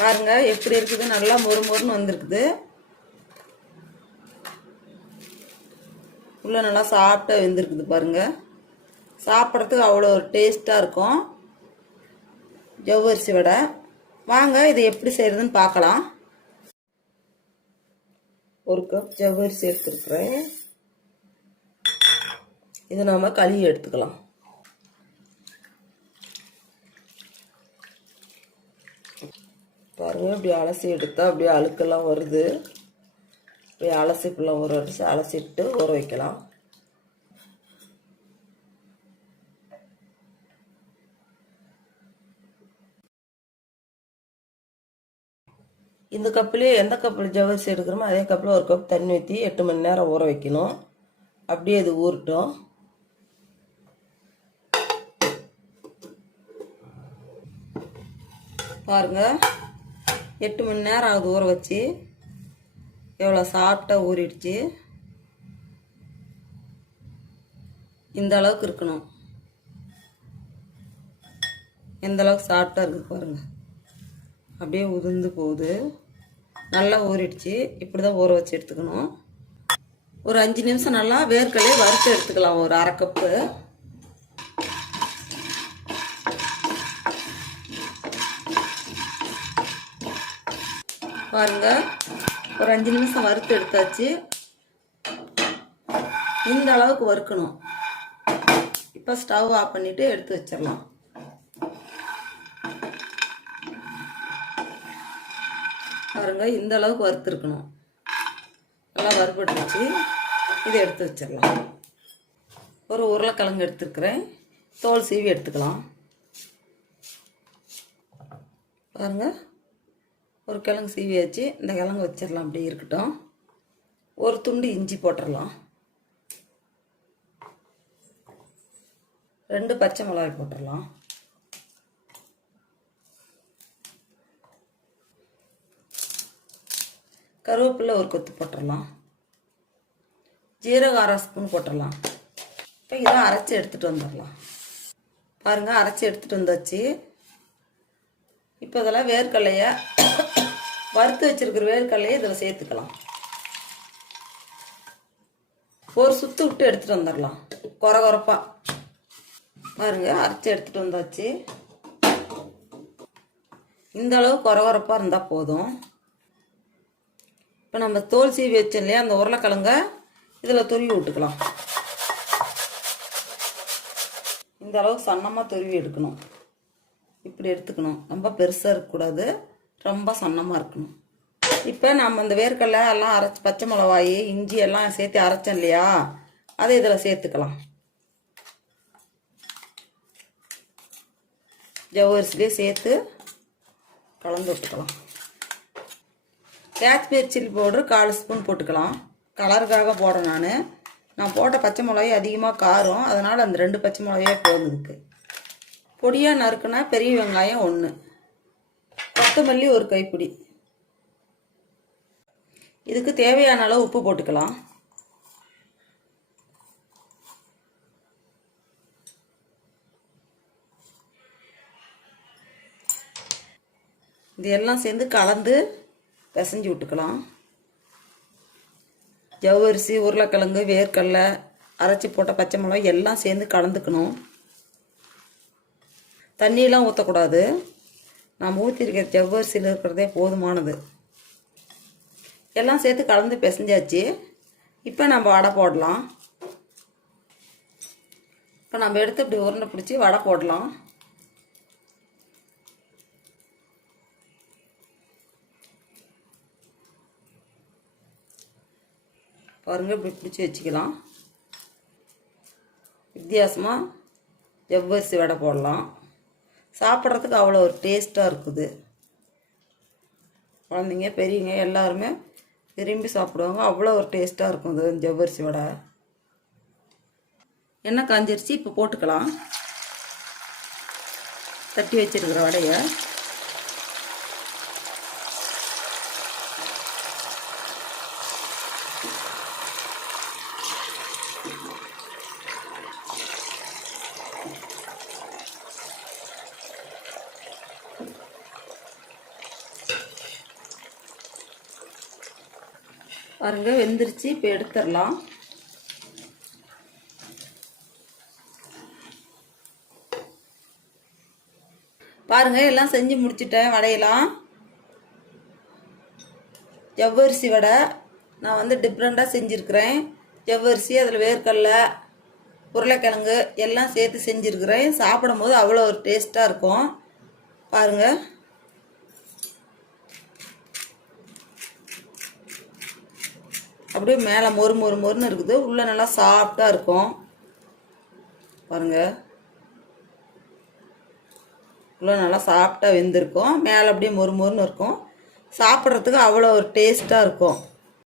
பாருங்க எப்படி இருக்குது? நல்லா மொறு மொறுன்னு வந்திருக்குது. உள்ள நல்லா சாப்பிட்டா வெந்திருக்குது பாருங்க. சாப்பிட்றதுக்கு அவ்வளோ ஒரு டேஸ்ட்டாக இருக்கும். ஜவ்வரிசி வடை. வாங்க இதை எப்படி செய்கிறதுன்னு பார்க்கலாம். ஒரு கப் ஜவ்வரிசி எடுத்துருக்குறேன். இதை நாம் கழுவி எடுத்துக்கலாம். பாருங்கள் இப்படி அலசி எடுத்தால் அப்படியே அழுக்கெல்லாம் வருது. அப்படியே அலசி ஃபுல்லாக ஊற வச்சு அலசிட்டு ஊற வைக்கலாம். இந்த கப்புலேயே எந்த கப்பில் ஜவ்வரிசி எடுக்கிறோமோ அதே கப்பில் ஒரு கப் தண்ணி ஊற்றி எட்டு மணி நேரம் ஊற வைக்கணும். அப்படியே இது ஊறட்டும். பாருங்க. எட்டு மணி நேரம் ஆகுது ஊற வச்சு. எவ்வளோ சாஃப்டாக ஊறிடுச்சு. இந்த அளவுக்கு இருக்கணும். எந்த அளவுக்கு சாஃப்டாக இருக்குது பாருங்கள் அப்படியே உதிர்ந்து போகுது. நல்லா ஊறிடுச்சு. இப்படி தான் ஊற வச்சு எடுத்துக்கணும். ஒரு அஞ்சு நிமிஷம் நல்லா வேர்க்கடலையே வறுத்து எடுத்துக்கலாம். ஒரு அரை கப்பு பாருங்க. ஒரு அஞ்சு நிமிஷம் வறுத்து எடுத்தாச்சு. இந்த அளவுக்கு வறுக்கணும். இப்போ ஸ்டவ் ஆஃப் பண்ணிட்டு எடுத்து வச்சிடலாம். பாருங்க இந்த அளவுக்கு வறுத்துருக்கணும். நல்லா வறுபட்டுருச்சு. இதை எடுத்து வச்சிடலாம். ஒரு உருளைக்கிழங்கு எடுத்துருக்குறேன். தோல் சீவி எடுத்துக்கலாம். பாருங்கள் ஒரு கிழங்கு சீவியாச்சு இந்த கிழங்கு வச்சிடலாம். அப்படியே இருக்கட்டும். ஒரு துண்டு இஞ்சி போட்டுடலாம். ரெண்டு பச்சை மிளகாய் போட்டுடலாம். கருவேப்பிலை ஒரு கொத்து போட்டுடலாம். ஜீரகம் அரை ஸ்பூன் போட்டுடலாம். இப்போ இதை அரைச்சி எடுத்துகிட்டு வந்துடலாம். பாருங்கள் அரைச்சி எடுத்துகிட்டு வந்தாச்சு. இப்போ இதெல்லாம் வேர்க்கடலையை வறுத்து வச்சிருக்கிற வேர்க்கடலையை இதில் சேர்த்துக்கலாம். ஒரு சுத்து விட்டு எடுத்துகிட்டு வந்துடலாம். குறை குறைப்பா பாருங்க அரைச்சி எடுத்துகிட்டு வந்தாச்சு. இந்த அளவு குறை குறைப்பாக இருந்தால் போதும். இப்போ நம்ம தோல் சீவி வச்சோம் இல்லையா அந்த உருளைக்கிழங்க இதில் துருவி விட்டுக்கலாம். இந்த அளவுக்கு சன்னமாக துருவி எடுக்கணும். இப்படி எடுத்துக்கணும். ரொம்ப பெருசாக இருக்கக்கூடாது. ரொம்ப சன்னமாக இருக்கணும். இப்போ நம்ம இந்த வேர்க்கடலை எல்லாம் அரைச்சி பச்சை மிளகாய் இஞ்சி எல்லாம் சேர்த்து அரைச்சோம் இல்லையா? அதை இதில் சேர்த்துக்கலாம். ஜவ்வரிசிலே சேர்த்து கலந்து விட்டுக்கலாம். காஷ்மீர் சில்லி பவுடர் கால் ஸ்பூன் போட்டுக்கலாம். கலருக்காக போடுறேன் நான். நான் போட்ட பச்சை மிளகாய் அதிகமாக காரம். அதனால் அந்த ரெண்டு பச்சை மிளகாயே போதுக்கு பொடியாக நறுக்குனா பெரிய வெங்காயம் ஒன்று கொத்தமல்லி ஒரு கைப்பிடி. இதுக்கு தேவையான அளவு உப்பு போட்டுக்கலாம். இது எல்லாம் சேர்ந்து கலந்து பிசைஞ்சு விட்டுக்கலாம். ஜவ்வரிசி உருளைக்கிழங்கு வேர்க்கடலை அரைச்சி போட்ட பச்சை மிளகாய் எல்லாம் சேர்ந்து கலந்துக்கணும். தண்ணியெலாம் ஊற்றக்கூடாது நாம் ஊற்றிருக்கிற ஜவ்வரிசியில் இருக்கிறதே போதுமானது. எல்லாம் சேர்த்து கலந்து பிசைஞ்சாச்சு. இப்போ நம்ம வடை போடலாம். இப்போ நம்ம எடுத்து இப்படி உருண்டை பிடிச்சி வடை போடலாம். பாருங்கள் இப்படி பிடிச்சி வச்சுக்கலாம். வித்தியாசமாக ஜவ்வரிசி வடை போடலாம். சாப்பிட்றதுக்கு அவ்வளோ ஒரு டேஸ்ட்டாக இருக்குது. குழந்தைங்க பெரியவங்க எல்லாருமே விரும்பி சாப்பிடுவாங்க. அவ்வளோ ஒரு டேஸ்ட்டாக இருக்கும் இது ஜவ்வரிசி வடை. எண்ணெய் காஞ்சிருச்சு இப்போ போட்டுக்கலாம். தட்டி வச்சுருக்கிற வடையை. பாருங்க வெந்துருச்சு. இப்போ எடுத்துடலாம். பாருங்க எல்லாம் செஞ்சு முடிச்சிட்டேன் வடையெல்லாம். ஜவ்வரிசி வடை. நான் வந்து டிஃப்ரெண்ட்டாக செஞ்சுருக்கிறேன். ஜவ்வரிசி அதில் வேர்க்கடலை உருளைக்கிழங்கு எல்லாம் சேர்த்து செஞ்சுருக்கிறேன். சாப்பிடும்போது அவ்வளோ ஒரு டேஸ்ட்டாக இருக்கும். பாருங்கள் அப்படியே மேலே மொறு மொறு மொறுன்னு இருக்குது. உள்ளே நல்லா சாஃப்டாக இருக்கும். பாருங்கள் உள்ளே நல்லா சாஃப்டாக வெந்திருக்கும். மேலே அப்படியே மொறு மொறுன்னு இருக்கும். சாப்பிட்றதுக்கு அவ்வளோ ஒரு டேஸ்ட்டாக இருக்கும்.